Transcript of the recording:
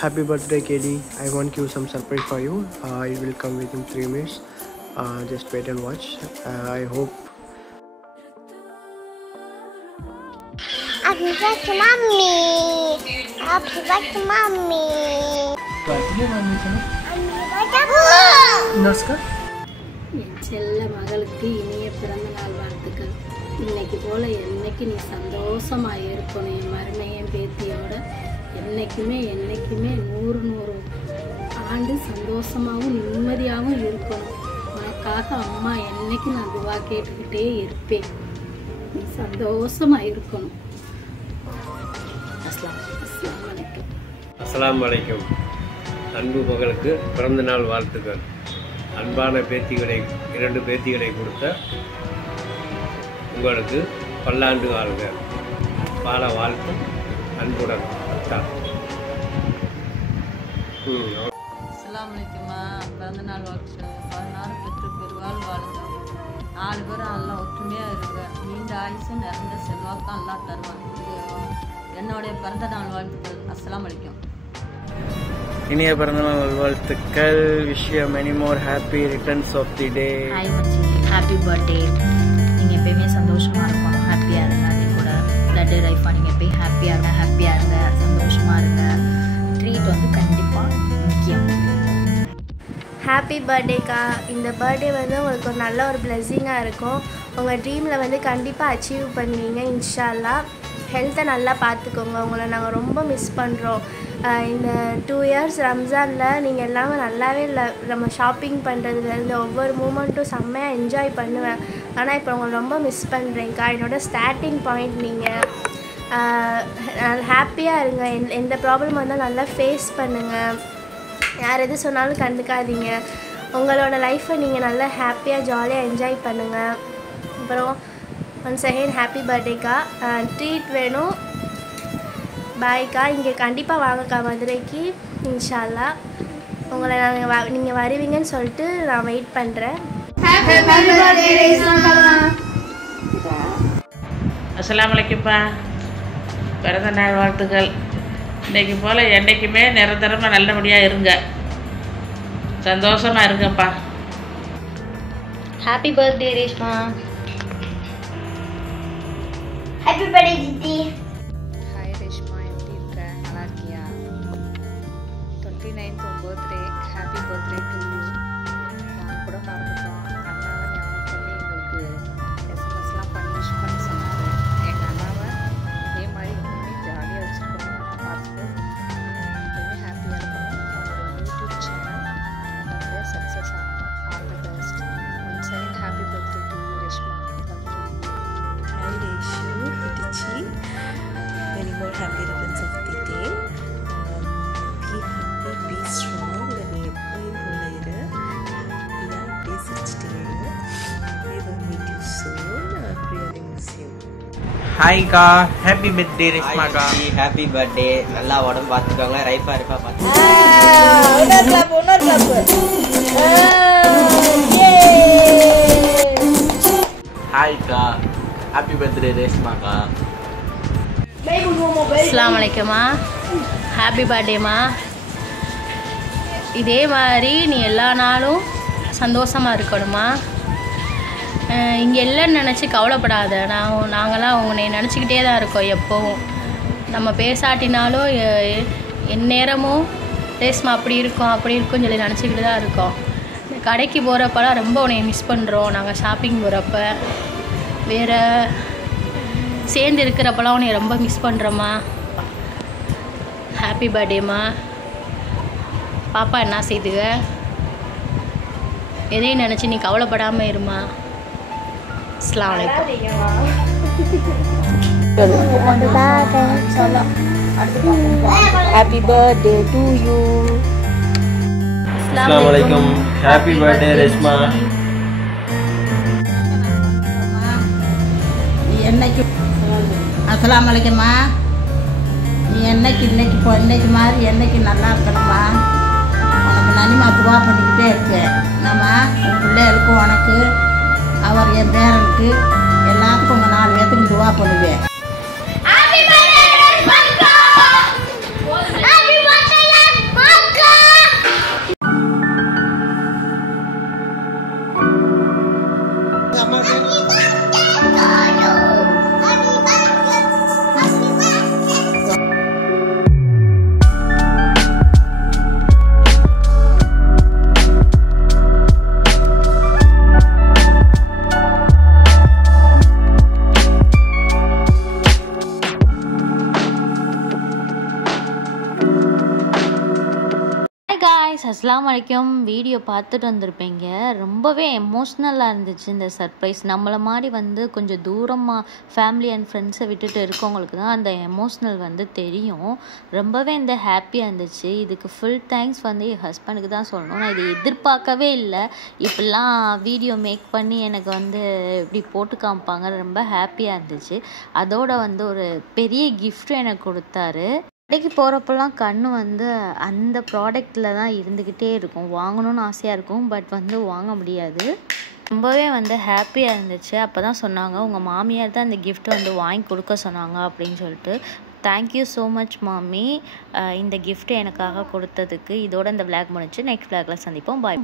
Happy birthday, KD. I want to give some surprise for you. It will come within 3 minutes. Just wait and watch. I hope. Happy birthday, mommy. Happy birthday, mommy. Birthday, mommy. Namaskar. என் செல்ல மகளுக்கு இனிய பிறந்த நாள் வாழ்த்துக்கள். இன்னைக்கு போல் என்னைக்கு நீ சந்தோஷமாக இருக்கணும். என் மருமையும் பேத்தியோட என்றைக்குமே 100 ஆண்டு சந்தோஷமாகவும் நிம்மதியாகவும் இருக்கணும். உனக்காக அம்மா என்னைக்கு நான் துவா கேட்டுக்கிட்டே இருப்பேன். நீ சந்தோஷமாக இருக்கணும். அஸ்ஸலாமு அலைக்கும். அன்பு மகளுக்கு பிறந்த நாள் வாழ்த்துக்கள். அன்பான பேத்திகளை 2 பேத்திகளை கொடுத்த உங்களுக்கு பல்லாண்டு வாழ்க. பால வாழ்த்தும் அன்புடன் அத்தா. அஸ்ஸலாமு அலைக்கும்மா. பிறந்த நாள் வாழ்த்து. 16 பெற்று பெருவாள் வாழுங்க. 4 பேரும் எல்லாம் ஒற்றுமையாக இருங்க. நீண்ட ஆயுசு நிறைந்த செல்வாக்கம் எல்லாம் தருவாங்க. என்னுடைய பிறந்த நாள் வாழ்த்துக்கள். அஸ்ஸலாமு அலைக்கும். இனிய பிறந்தநாள் வாழ்த்துக்கள். Wish you many more happy returns of the day. Hi மச்சி, ஹாப்பி பர்த்டே. நீங்கள் எப்பயுமே சந்தோஷமாக இருக்கணும், ஹாப்பியாக இருங்க. அதே கூட பிளட் லைஃபாக நீங்கள் எப்பயும் ஹாப்பியாக இருங்க, சந்தோஷமாக இருங்க. ட்ரீட் வந்து கண்டிப்பாக முக்கியம். ஹாப்பி பர்த்டேக்கா. இந்த பர்த்டே வந்து உங்களுக்கு ஒரு நல்ல ஒரு பிளெஸ்ஸிங்காக இருக்கும். உங்கள் ட்ரீமில் வந்து கண்டிப்பாக அச்சீவ் பண்ணுவீங்க இன்ஷா அல்லாஹ். ஹெல்த்தை நல்லா பார்த்துக்கோங்க. உங்களை நாங்கள் ரொம்ப மிஸ் பண்ணுறோம். இந்த 2 இயர்ஸ் ரம்ஜானில் நீங்கள் எல்லாமே நல்லாவே இல்லை. நம்ம ஷாப்பிங் பண்ணுறதுலேருந்து ஒவ்வொரு மூமெண்ட்டும் செம்மையாக என்ஜாய் பண்ணுவேன். ஆனால் இப்போ உங்களை ரொம்ப மிஸ் பண்ணுறேங்க்கா. என்னோடய ஸ்டார்டிங் பாயிண்ட் நீங்கள். ஹாப்பியாக இருங்க. எந்த ப்ராப்ளம் வந்தால் நல்லா ஃபேஸ் பண்ணுங்கள். யார் எது சொன்னாலும் கண்டுக்காதீங்க. உங்களோட லைஃப்பை நீங்கள் நல்லா ஹாப்பியாக ஜாலியாக என்ஜாய் பண்ணுங்கள். அப்புறம் ஒன்ஸ் அகெயின் ஹாப்பி பர்த்டேக்கா. ட்ரீட் வேணும். பாய்க்கா. இங்கே கண்டிப்பாக வாங்கக்கா மதுரைக்கு இன்ஷா அல்லாஹ். உங்களை நாங்கள் நீங்கள் வருவீங்கன்னு சொல்லிட்டு நான் வெயிட் பண்ணுறேன். அஸ்ஸலாமு அலைக்கும்ப்பா. பிறந்த நாள் வாழ்த்துக்கள். இன்றைக்கு போல் என்றைக்குமே நிரந்தரமாக நல்லபடியாக இருங்க, சந்தோஷமாக இருங்கப்பா. Happy birthday Reshma. Happy birthday Jithi. Hi Reshma, எப்படி இருக்க? நல்லா இருக்கியா? 29th உன் birthday. Happy birthday to you. நாங்கள் கூட மறந்துட்டோம். அண்ணாவை ஞாபகம் பண்ணி எங்களுக்கு எஸ்எம்எஸ்லாம் பண்ணி விஷ் பண்ண சொன்னார். எங்கள் அண்ணாவை இதே மாதிரி எப்பவுமே ஜாலியாக வச்சுருக்கணும், பார்த்துட்டு எப்பவுமே ஹாப்பியாக இருக்கணும். உங்களோட யூடியூப் சேனல் நிறைய சக்ஸஸ் ஆகும். All the best. Once again happy birthday to you Reshma. Hi Reshu, Hitichi. Many more happy returns of the day. Be happy, be strong. நீ எப்பயும் போல இரு. ஹாப்பியாக பேசிச்சுட்டே இரு. We will meet you soon. Really miss you. ஹாய்க்கா, happy birthday ரேஷ்மாக்கா. Happy birthday. நல்லா உடம்பு பார்த்துக்கோங்க. ரைப்பா இருப்பா பார்த்து. ஹாய்க்கா, ஹாப்பி பர்த்டே ரேஷ்மாக்கா. அஸ்ஸலாமு அலைக்கும்மா. ஹாப்பி பர்த்டேம்மா. இதே மாதிரி நீ எல்லா நாளும் சந்தோஷமாக இருக்கணுமா. இங்கே இல்லைன்னு நினச்சி கவலைப்படாத. நாங்களாம் உன்னை நினச்சிக்கிட்டே தான் இருக்கோம் எப்போவும். நம்ம பேசாட்டினாலும் எந்நேரமும் ரேஷ்மா அப்படி இருக்கும்னு சொல்லி நினச்சிக்கிட்டு தான் இருக்கோம். கடைக்கு போகிறப்பெல்லாம் ரொம்ப உன்னை மிஸ் பண்ணுறோம். நாங்கள் ஷாப்பிங் போகிறப்ப வேறு சேர்ந்து இருக்கிறப்பெல்லாம் உன்னை ரொம்ப மிஸ் பண்ணுறோம்மா. ஹாப்பி பர்த்டேம்மா. பாப்பா என்ன செய்துங்க, எதையும் நினச்சி நீ கவலைப்படாமல் இருமா. அஸ்ஸலாமு அலைக்கும். Happy birthday to you. அஸ்ஸலாமு அலைக்கும். Happy birthday Reshma. என்னைக்கு அஸ்ஸலாமு அலைக்கும்மா. நீ இன்னைக்கு மாதிரி என்னைக்கு நல்லா இருக்கணும்மா. உனக்கு நனிமா துவா பண்ணிக்கிட்டே இருக்கேன். நம்ம உன் பிள்ளைகளுக்கும் உனக்கு அவர் என் பேரனுக்கு எல்லாத்துக்கும் உங்கள் 4 பேர்த்துக்கும் துவா பண்ணுவேன். காய்ஸ், அஸ்ஸலாமு அலைக்கும். வீடியோ பார்த்துட்டு வந்திருப்பீங்க. ரொம்பவே எமோஷ்னலாக இருந்துச்சு இந்த சர்ப்ரைஸ். நம்மளை மாதிரி வந்து கொஞ்சம் தூரமாக ஃபேமிலி அண்ட் ஃப்ரெண்ட்ஸை விட்டுட்டு இருக்கவங்களுக்கு தான் அந்த எமோஷ்னல் வந்து தெரியும். ரொம்பவே இந்த ஹாப்பியாக இருந்துச்சு. இதுக்கு ஃபுல் தேங்க்ஸ் வந்து என் ஹஸ்பண்டுக்கு தான் சொல்லணும். நான் இதை எதிர்பார்க்கவே இல்லை. இப்படிலாம் வீடியோ மேக் பண்ணி எனக்கு வந்து இப்படி போட்டு காமிப்பாங்க. ரொம்ப ஹாப்பியாக இருந்துச்சு. அதோட வந்து ஒரு பெரிய கிஃப்ட்டும் எனக்கு கொடுத்தாரு. கடைக்கு போகிறப்பெல்லாம் கண் வந்து அந்த ப்ராடக்டில் தான் இருந்துக்கிட்டே இருக்கும். வாங்கணும்னு ஆசையாக இருக்கும், பட் வந்து வாங்க முடியாது. ரொம்பவே வந்து ஹாப்பியாக இருந்துச்சு. அப்போ தான் சொன்னாங்க, உங்கள் மாமியார் தான் இந்த கிஃப்ட்டை வந்து வாங்கி கொடுக்க சொன்னாங்க அப்படின்னு சொல்லிட்டு. தேங்க்யூ ஸோ மச் மாமி, இந்த கிஃப்ட்டை எனக்காக கொடுத்ததுக்கு. இதோட இந்த விளாக் முடிச்சு நெக்ஸ்ட் விளாகில் சந்திப்போம். பாய்.